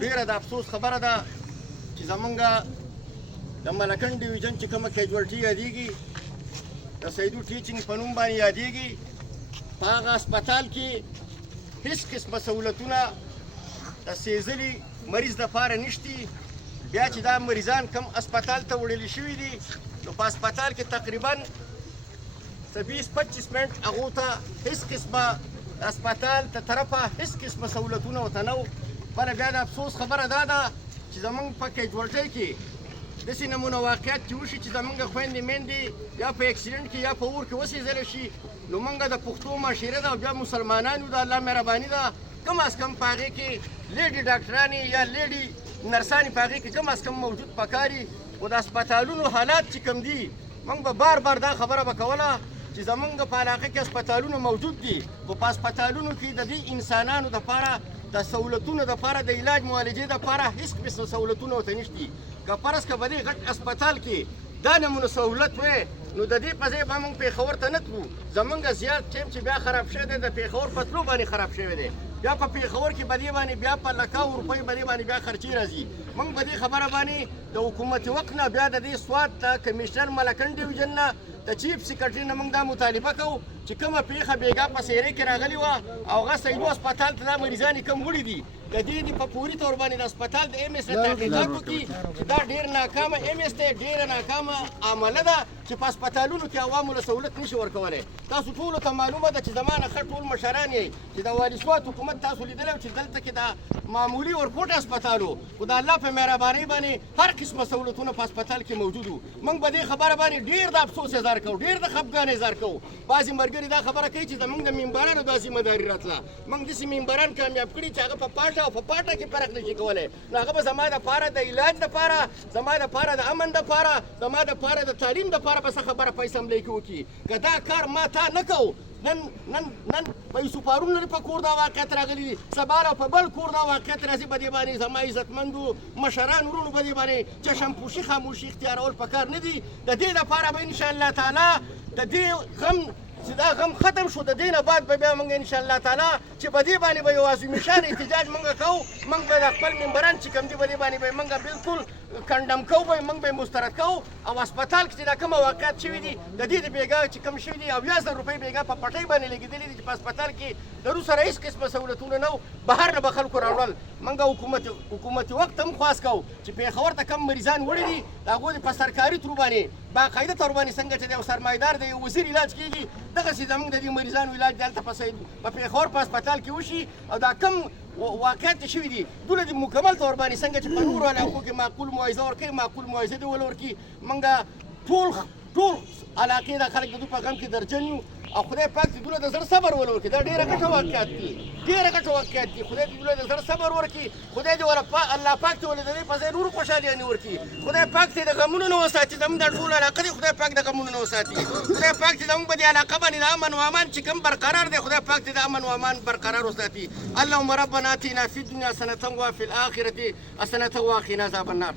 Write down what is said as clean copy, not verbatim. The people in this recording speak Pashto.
ډیره د افسوس خبره ده چې زمونږ د ملکنډ ډیویژن چې کومه کیجوالټي یادېږي د سیدو ټیچنګ په نوم باندې یادېږي په هغه هسپتال کې هېڅ قسمه سهولتونه د سېزلي مریض دپاره نشتي. بیا چې دا مریضان کم هسپتال ته وړلي شوي دي نو په هسپتال کې تقریبا 20-25 منټ هغو ته هېڅ قسمه هسپتال ته طرفه هېڅ قسمه سهولتونه ورته نه وو. بله بیا د افسوس خبره دا ده چې زمونږ په کیجوالټۍ کې داسې نمونه واقعیت چې وشي چې زمونږ خویندې میندې یا په اکسیډنټ کې یا په اور کې وسېزلی شي نو موږ د پښتو معاشره ده او بیا مسلمانان یو د الله مهرباني ده کم از کم په هغې کې لیډي ډاکټرانې یا لیډي نرسانې په هغې کې کم از کم موجود پکاري. خو د هسپتالونو حالات چې کم دي موږ به بار بار دا خبره به کوله چې زمونږ په علاقه کې هسپتالونه موجود دي خو په هسپتالونو کې د دې انسانانو دپاره د سهولتونو دپاره د علاج معالجې دپاره هېڅ قسم سهولتونه ورته نشتي. که فرض که په دې غټ هسپتال کې دا نمونه سهولت وی نو د دې په ځای به موږ پېښور ته نه تلو. زمونږ زیات ټیم چې بیا خراب شوی دی د پېښور په تلو باندې خراب شوی دی. بیا په پېښور کې په دې باندې بیا په لکاو روپۍ په دې باندې بیا خرچې راځي. موږ په دې خبره باندې د حکومت وقت نه بیا د دې سوات ته کمیشنر ملکنډ ډیویژن نه د چیف سیکرټري نه موږ دا مطالبه کوو چې کومه پیښه بېګا په سیرې کې راغلې وه او هغه سیدو هسپتال ته دا مریضان یې کم وړي دي د دې په فوري طور باندې د هسپتال د ایم ایس نه تحقیقات وکړي چې دا ډېر ناکامه ایم ایس دی ډېره ناکامه عمله ده چې په هسپتالونو کې عوامو له سهولت نشي ورکولی. تاسو ټولو ته معلومه ده چې زما نه ښه ټول مشران یې چې د والي سوات حکومت تاسو لیدلی چې دلته کې د معمولي ورکوټ هسپتال و خو د الله په مهربانۍ باندې هر قسمه سهولتونه په هسپتال کې موجود وو. موږ په دې خبره باندې ډېر د افسوس اظهار کوو ډېر د خفګان اظهار کوو. بعضې ملګري دا خبره کوي چې زموږ د ممبرانو دا ذمهداري راتله. موږ داسې ممبران کامیاب کړي چې هغه په پاټه او په پاټه کې فرق نشي کولی نو هغه به زما دپاره د علاج دپاره زما دپاره د امن دپاره زما دپاره د تعلیم دپاره به څه خبره په اسمبلۍ کې وکړي. که دا کار ما تا نه کوو نن په یوسف هارون لري په کور دا واقعیت راغلی دي سبا را په بل کور دا واقعیت راځي په دې باندې زما عزتمندو مشران ورونو په دې باندې چشمپوشي خاموشي اختیارول پکار نه دي. د دې لپاره به انشاءالله تعالی د دې غم چې دا غم ختم شو د دې نه بعد به بیا موږ انشاءالله تعالی چې په دې باندې به یو عظیم شان احتجاج موږ کوو. موږ به د خپل ممبران چې کوم دي په دې باندې به موږ بالکل کنډم کوو موږ به مسترد کوو او هسپتال کې چې دا کومه واقعیت شوي دي د دې د بېګا چې کوم شوي دي 80,000 روپۍ بېګا په پټۍ باندې لګېدلي دي چې په هسپتال کې د روس سره هېڅ قسمه سهولتونه نه وو بهر نه به خلکو راوړل. موږ حکومت وقت هم خواست کوو چې پېښور ته کم مریضان وړي دي د هغو د په سرکاري تور باندې باقاعده طور باندې څنګه چې د یو سرمایدار د یو وزیر علاج کېږي دغسې زموږ د دې مریضانو علاج دلته په پېښور په هسپتال کې وشي او دا کم واقعیت شوي دي دونه د مکمل طور باندې څنګه چې په نورو علاقو کې معقول معاوضه ورکوي معقول معاوضه دې ول ورکړي. موږ ټول علاقې د خلک د دوی په غم کې درجن یو او خدای پاک دې دوی له د زړه صبر ول ورکړي. دا ډېره ګټه واقعیت دي ډېره ګټه واقعیت دي. خدای دې دوی له د زړه صبر ورکړي. خدای دې الله پاک دې ولې د دې په ځای نورو خوشحالیانې ورکړي. خدای پاک دې د غمونو نه وساتي زموږ دا ټول علاقه دي خدای پاک د غمونو نه وساتي. خدای پاک دې زموږ په دې علاقه باندې د امن و امان چې کوم برقرار دی خدای پاک دې د امن و امان برقرار وساتي. اللهم ربنا اتنا فی الدنیا حسنة وفي الآخرة حسنة وقنا عذاب النار.